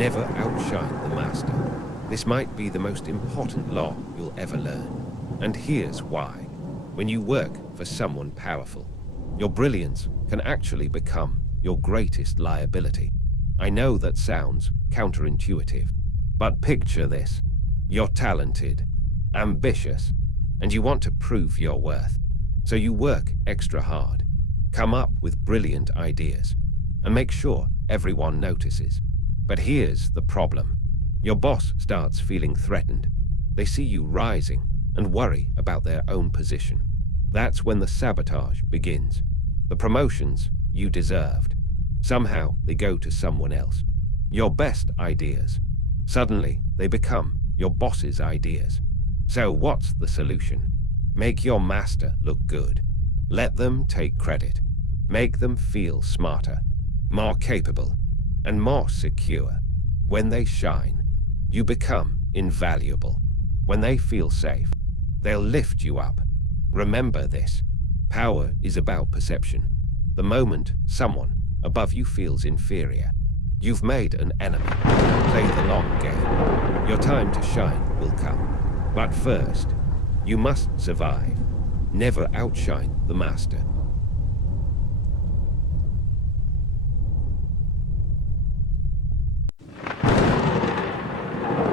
Never outshine the master. This might be the most important law you'll ever learn. And here's why. When you work for someone powerful, your brilliance can actually become your greatest liability. I know that sounds counterintuitive, but picture this. You're talented, ambitious, and you want to prove your worth. So you work extra hard, come up with brilliant ideas, and make sure everyone notices. But here's the problem. Your boss starts feeling threatened. They see you rising and worry about their own position. That's when the sabotage begins. The promotions you deserved, somehow they go to someone else. Your best ideas, suddenly they become your boss's ideas. So what's the solution? Make your master look good. Let them take credit. Make them feel smarter, more capable, and more secure. When they shine, you become invaluable. When they feel safe, they'll lift you up. Remember this. Power is about perception. The moment someone above you feels inferior, you've made an enemy. Play the long game. Your time to shine will come. But first, you must survive. Never outshine the master.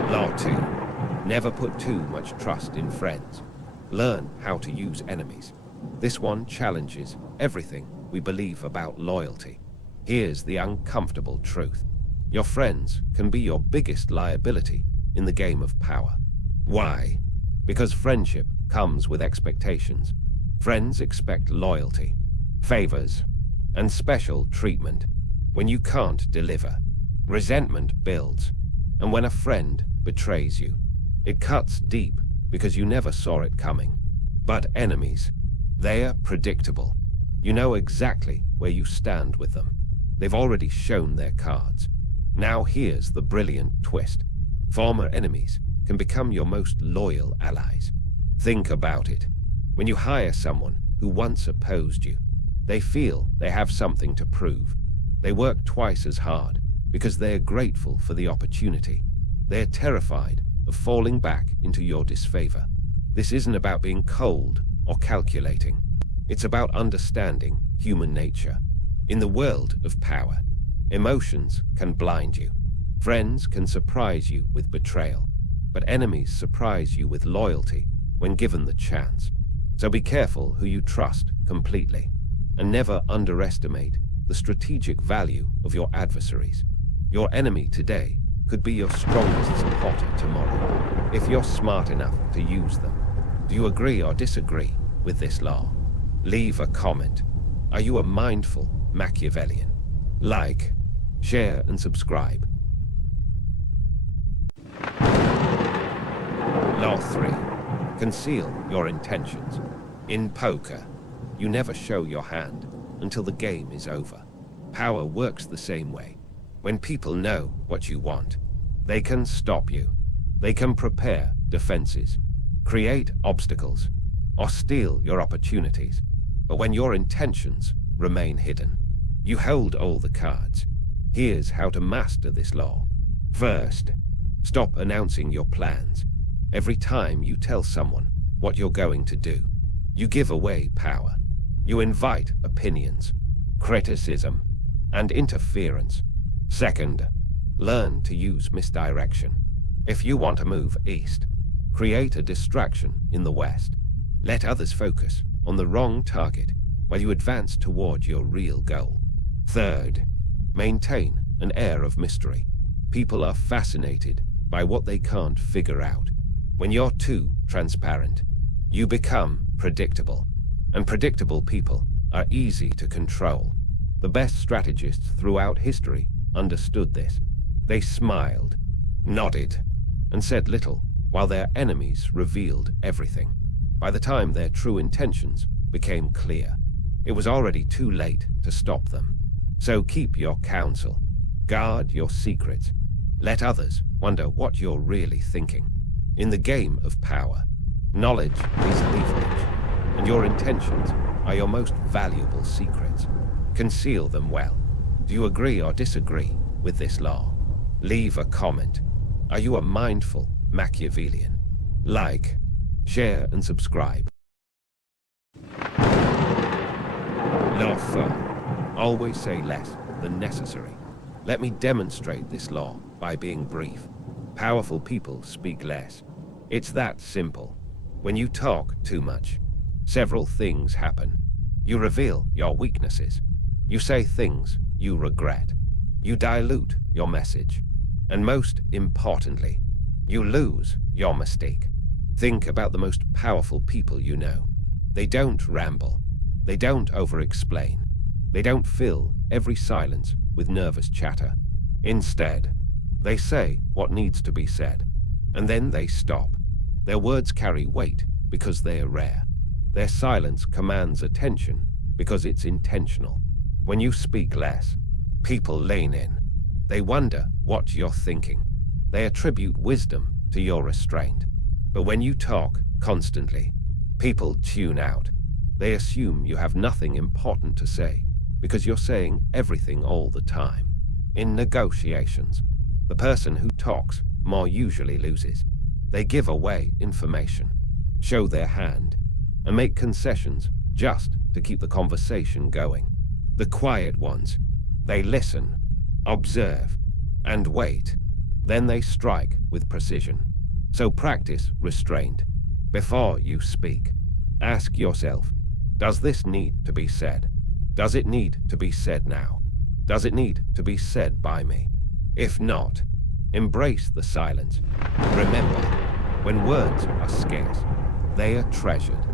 Law 2. Never put too much trust in friends. Learn how to use enemies. This one challenges everything we believe about loyalty. Here's the uncomfortable truth. Your friends can be your biggest liability in the game of power. Why? Because friendship comes with expectations. Friends expect loyalty, favors, and special treatment. When you can't deliver, resentment builds. And when a friend betrays you, it cuts deep because you never saw it coming. But enemies, they're predictable. You know exactly where you stand with them. They've already shown their cards. Now here's the brilliant twist. Former enemies can become your most loyal allies. Think about it. When you hire someone who once opposed you, they feel they have something to prove. They work twice as hard because they're grateful for the opportunity. They're terrified of falling back into your disfavor. This isn't about being cold or calculating. It's about understanding human nature. In the world of power, emotions can blind you. Friends can surprise you with betrayal, but enemies surprise you with loyalty when given the chance. So be careful who you trust completely, and never underestimate the strategic value of your adversaries. Your enemy today could be your strongest supporter tomorrow, if you're smart enough to use them. Do you agree or disagree with this law? Leave a comment. Are you a mindful Machiavellian? Like, share, and subscribe. Law 3. Conceal your intentions. In poker, you never show your hand until the game is over. Power works the same way. When people know what you want, they can stop you. They can prepare defenses, create obstacles, or steal your opportunities. But when your intentions remain hidden, you hold all the cards. Here's how to master this law. First, stop announcing your plans. Every time you tell someone what you're going to do, you give away power. You invite opinions, criticism, and interference. Second, learn to use misdirection. If you want to move east, create a distraction in the west. Let others focus on the wrong target while you advance toward your real goal. Third, maintain an air of mystery. People are fascinated by what they can't figure out. When you're too transparent, you become predictable. And predictable people are easy to control. The best strategists throughout history understood this. They smiled, nodded, and said little, while their enemies revealed everything. By the time their true intentions became clear, it was already too late to stop them. So keep your counsel. Guard your secrets. Let others wonder what you're really thinking. In the game of power, knowledge is leverage, and your intentions are your most valuable secrets. Conceal them well. Do you agree or disagree with this law? Leave a comment. Are you a mindful Machiavellian? Like, share and subscribe. Law firm. Always say less than necessary. Let me demonstrate this law by being brief. Powerful people speak less. It's that simple. When you talk too much, several things happen. You reveal your weaknesses. You say things you regret. You dilute your message. And most importantly, you lose your mistake. Think about the most powerful people you know. They don't ramble. They don't over-explain. They don't fill every silence with nervous chatter. Instead, they say what needs to be said, and then they stop. Their words carry weight because they are rare. Their silence commands attention because it's intentional. When you speak less, people lean in. They wonder what you're thinking. They attribute wisdom to your restraint. But when you talk constantly, people tune out. They assume you have nothing important to say because you're saying everything all the time. In negotiations, the person who talks more usually loses. They give away information, show their hand, and make concessions just to keep the conversation going. The quiet ones, they listen, observe, and wait. Then they strike with precision. So practice restraint. Before you speak, ask yourself, does this need to be said? Does it need to be said now? Does it need to be said by me? If not, embrace the silence. Remember, when words are scarce, they are treasured.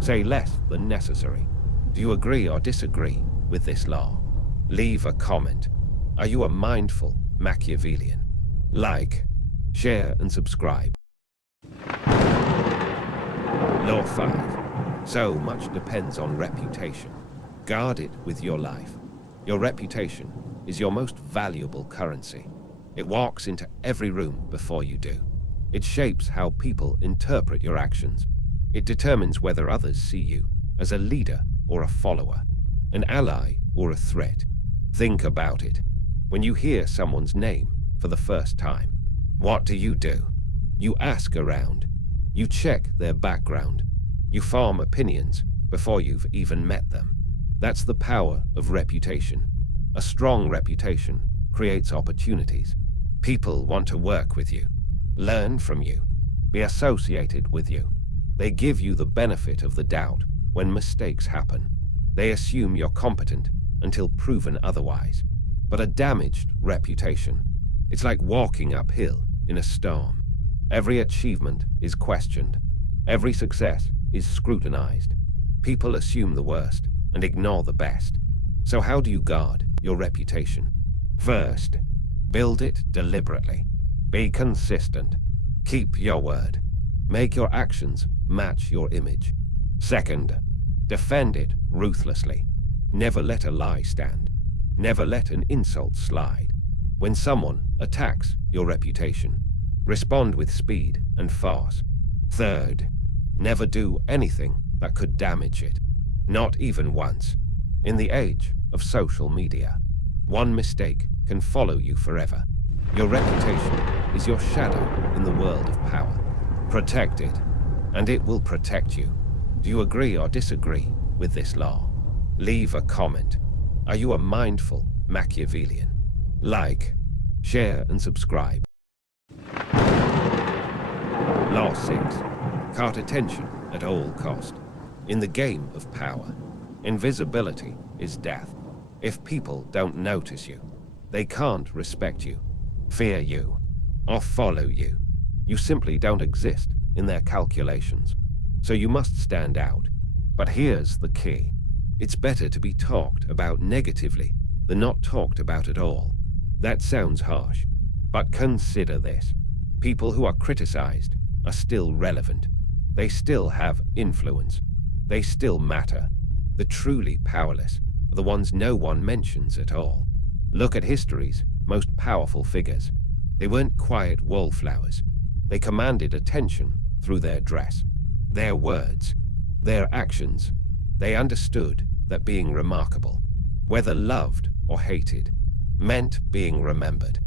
Say less than necessary. Do you agree or disagree with this law? Leave a comment. Are you a mindful Machiavellian? Like, share, and subscribe. Law 5. So much depends on reputation. Guard it with your life. Your reputation is your most valuable currency. It walks into every room before you do. It shapes how people interpret your actions. It determines whether others see you as a leader or a follower, an ally or a threat. Think about it. When you hear someone's name for the first time, what do? You ask around. You check their background. You form opinions before you've even met them. That's the power of reputation. A strong reputation creates opportunities. People want to work with you, learn from you, be associated with you. They give you the benefit of the doubt when mistakes happen. They assume you're competent until proven otherwise. But a damaged reputation, it's like walking uphill in a storm. Every achievement is questioned. Every success is scrutinized. People assume the worst and ignore the best. So how do you guard your reputation? First, build it deliberately. Be consistent. Keep your word. Make your actions match your image. Second, defend it ruthlessly. Never let a lie stand. Never let an insult slide. When someone attacks your reputation, respond with speed and force. Third, never do anything that could damage it. Not even once. In the age of social media, one mistake can follow you forever. Your reputation is your shadow in the world of power. Protect it, and it will protect you. Do you agree or disagree with this law? Leave a comment. Are you a mindful Machiavellian? Like, share, and subscribe. Law 6. Cart attention at all cost. In the game of power, invisibility is death. If people don't notice you, they can't respect you, fear you, or follow you. You simply don't exist in their calculations. So you must stand out. But here's the key. It's better to be talked about negatively than not talked about at all. That sounds harsh, but consider this. People who are criticized are still relevant. They still have influence. They still matter. The truly powerless are the ones no one mentions at all. Look at history's most powerful figures. They weren't quiet wallflowers. They commanded attention through their dress, their words, their actions. They understood that being remarkable, whether loved or hated, meant being remembered.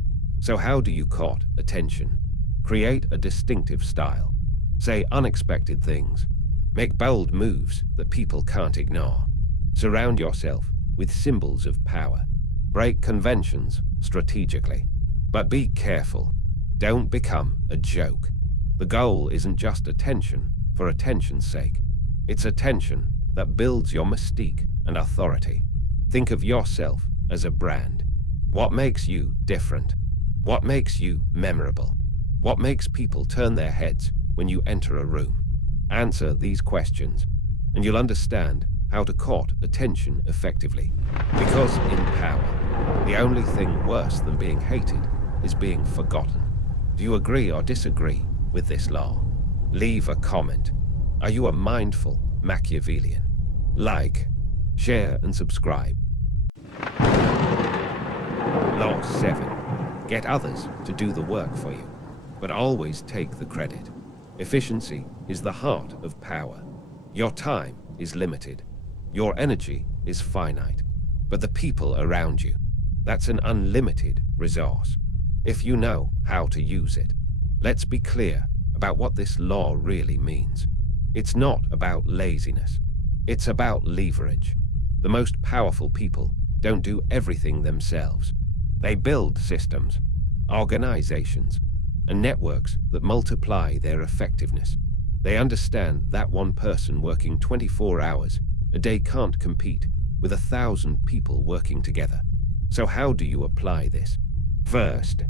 So how do you court attention? Create a distinctive style. Say unexpected things. Make bold moves that people can't ignore. Surround yourself with symbols of power. Break conventions strategically. But be careful. Don't become a joke. The goal isn't just attention for attention's sake. It's attention that builds your mystique and authority. Think of yourself as a brand. What makes you different? What makes you memorable? What makes people turn their heads when you enter a room? Answer these questions, and you'll understand how to court attention effectively. Because in power, the only thing worse than being hated is being forgotten. Do you agree or disagree with this law? Leave a comment. Are you a mindful Machiavellian? Like, share, and subscribe. Law 7. Get others to do the work for you, but always take the credit. Efficiency is the heart of power. Your time is limited. Your energy is finite. But the people around you, that's an unlimited resource. If you know how to use it. Let's be clear about what this law really means. It's not about laziness. It's about leverage. The most powerful people don't do everything themselves. They build systems, organizations, and networks that multiply their effectiveness. They understand that one person working 24 hours a day can't compete with 1,000 people working together. So how do you apply this? First,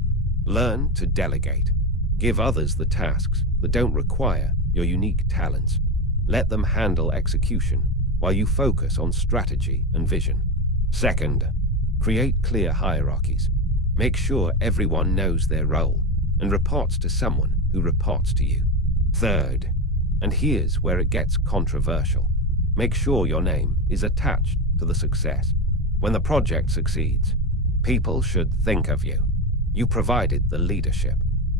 learn to delegate. Give others the tasks that don't require your unique talents. Let them handle execution while you focus on strategy and vision. Second, create clear hierarchies. Make sure everyone knows their role and reports to someone who reports to you. Third, and here's where it gets controversial, make sure your name is attached to the success. When the project succeeds, people should think of you. You provided the leadership,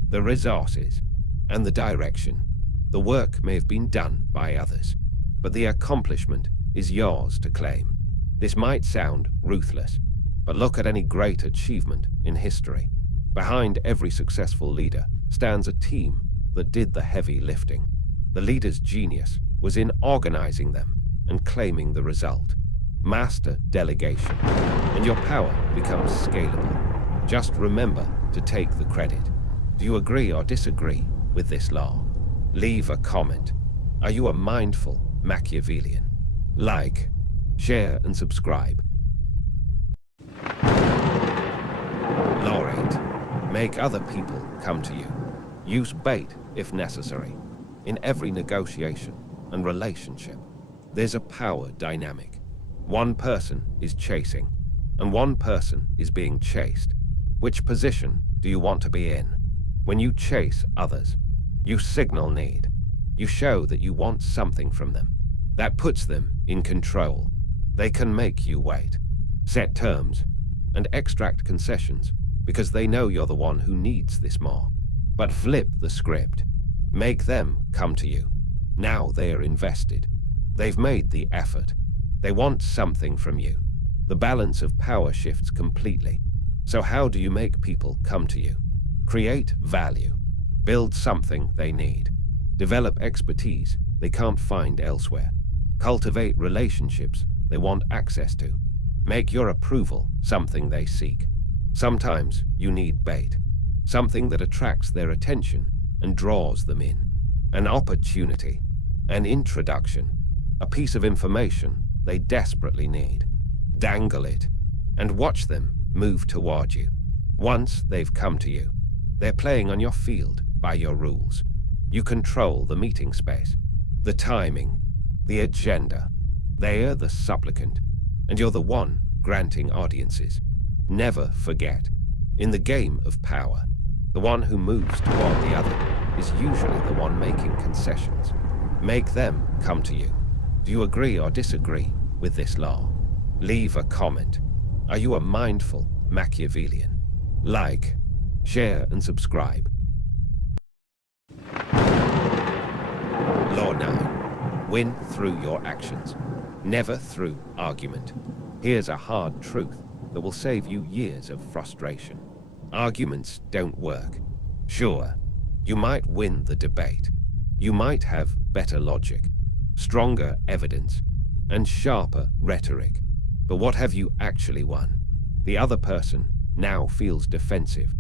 the resources, and the direction. The work may have been done by others, but the accomplishment is yours to claim. This might sound ruthless, but look at any great achievement in history. Behind every successful leader stands a team that did the heavy lifting. The leader's genius was in organizing them and claiming the result. Master delegation, and your power becomes scalable. Just remember to take the credit. Do you agree or disagree with this law? Leave a comment. Are you a mindful Machiavellian? Like, share, and subscribe. Law 8. Make other people come to you. Use bait if necessary. In every negotiation and relationship, there's a power dynamic. One person is chasing, and one person is being chased. Which position do you want to be in? When you chase others, you signal need. You show that you want something from them. That puts them in control. They can make you wait, set terms, and extract concessions because they know you're the one who needs this more. But flip the script. Make them come to you. Now they are invested. They've made the effort. They want something from you. The balance of power shifts completely. So how do you make people come to you? Create value. Build something they need. Develop expertise they can't find elsewhere. Cultivate relationships they want access to. Make your approval something they seek. Sometimes you need bait, something that attracts their attention and draws them in. An opportunity, an introduction, a piece of information they desperately need. Dangle it and watch them move toward you. Once they've come to you, they're playing on your field by your rules. You control the meeting space, the timing, the agenda. They're the supplicant, and you're the one granting audiences. Never forget, in the game of power, the one who moves toward the other is usually the one making concessions. Make them come to you. Do you agree or disagree with this law? Leave a comment. Are you a mindful Machiavellian? Like, share, and subscribe. Law 9. Win through your actions, never through argument. Here's a hard truth that will save you years of frustration. Arguments don't work. Sure, you might win the debate. You might have better logic, stronger evidence, and sharper rhetoric. But what have you actually won? The other person now feels defensive,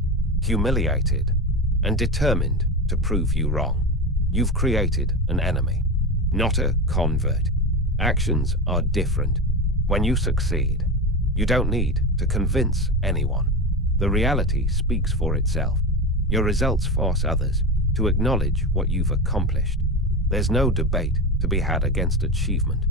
humiliated, and determined to prove you wrong. You've created an enemy, not a convert. Actions are different. When you succeed, you don't need to convince anyone. The reality speaks for itself. Your results force others to acknowledge what you've accomplished. There's no debate to be had against achievement.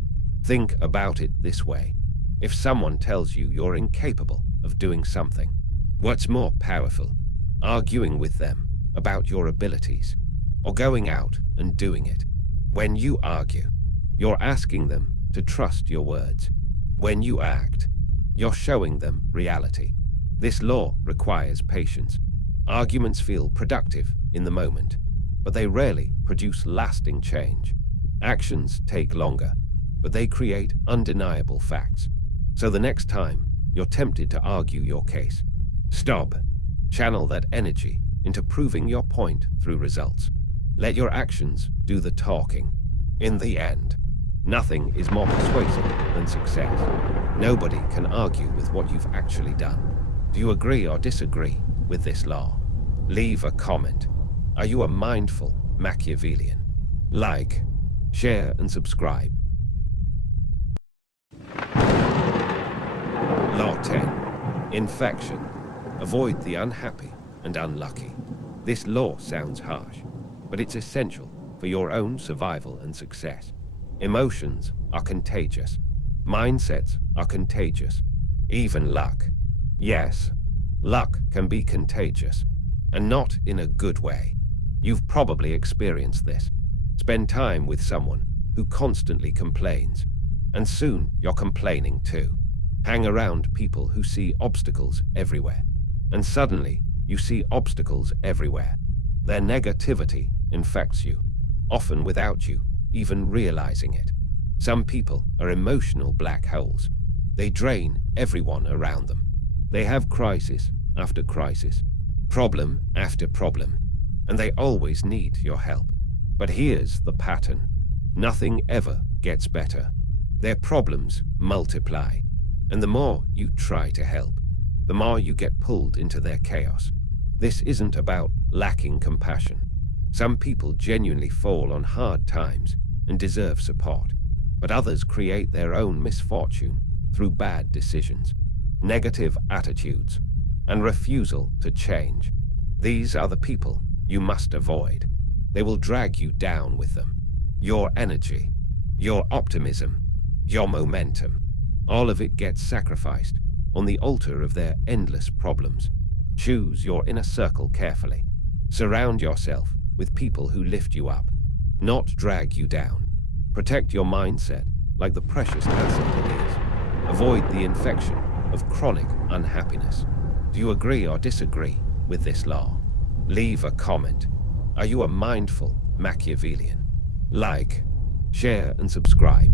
Think about it this way. If someone tells you you're incapable of doing something, what's more powerful? Arguing with them about your abilities, or going out and doing it? When you argue, you're asking them to trust your words. When you act, you're showing them reality. This law requires patience. Arguments feel productive in the moment, but they rarely produce lasting change. Actions take longer, but they create undeniable facts. So the next time you're tempted to argue your case, stop. Channel that energy into proving your point through results. Let your actions do the talking. In the end, nothing is more persuasive than success. Nobody can argue with what you've actually done. Do you agree or disagree with this law? Leave a comment. Are you a mindful Machiavellian? Like, share, and subscribe. Law 10. Infection. Avoid the unhappy and unlucky. This law sounds harsh, but it's essential for your own survival and success. Emotions are contagious. Mindsets are contagious. Even luck. Yes, luck can be contagious, and not in a good way. You've probably experienced this. Spend time with someone who constantly complains, and soon you're complaining too. Hang around people who see obstacles everywhere, and suddenly you see obstacles everywhere. Their negativity infects you, often without you even realizing it. Some people are emotional black holes. They drain everyone around them. They have crisis after crisis, problem after problem, and they always need your help. But here's the pattern. Nothing ever gets better. Their problems multiply, and the more you try to help, the more you get pulled into their chaos. This isn't about lacking compassion. Some people genuinely fall on hard times and deserve support, but others create their own misfortune through bad decisions, negative attitudes, and refusal to change. These are the people you must avoid. They will drag you down with them. Your energy, your optimism, your momentum, all of it gets sacrificed on the altar of their endless problems. Choose your inner circle carefully. Surround yourself with people who lift you up, not drag you down. Protect your mindset like the precious asset it is. Avoid the infection of chronic unhappiness. Do you agree or disagree with this law? Leave a comment. Are you a mindful Machiavellian? Like, share, and subscribe.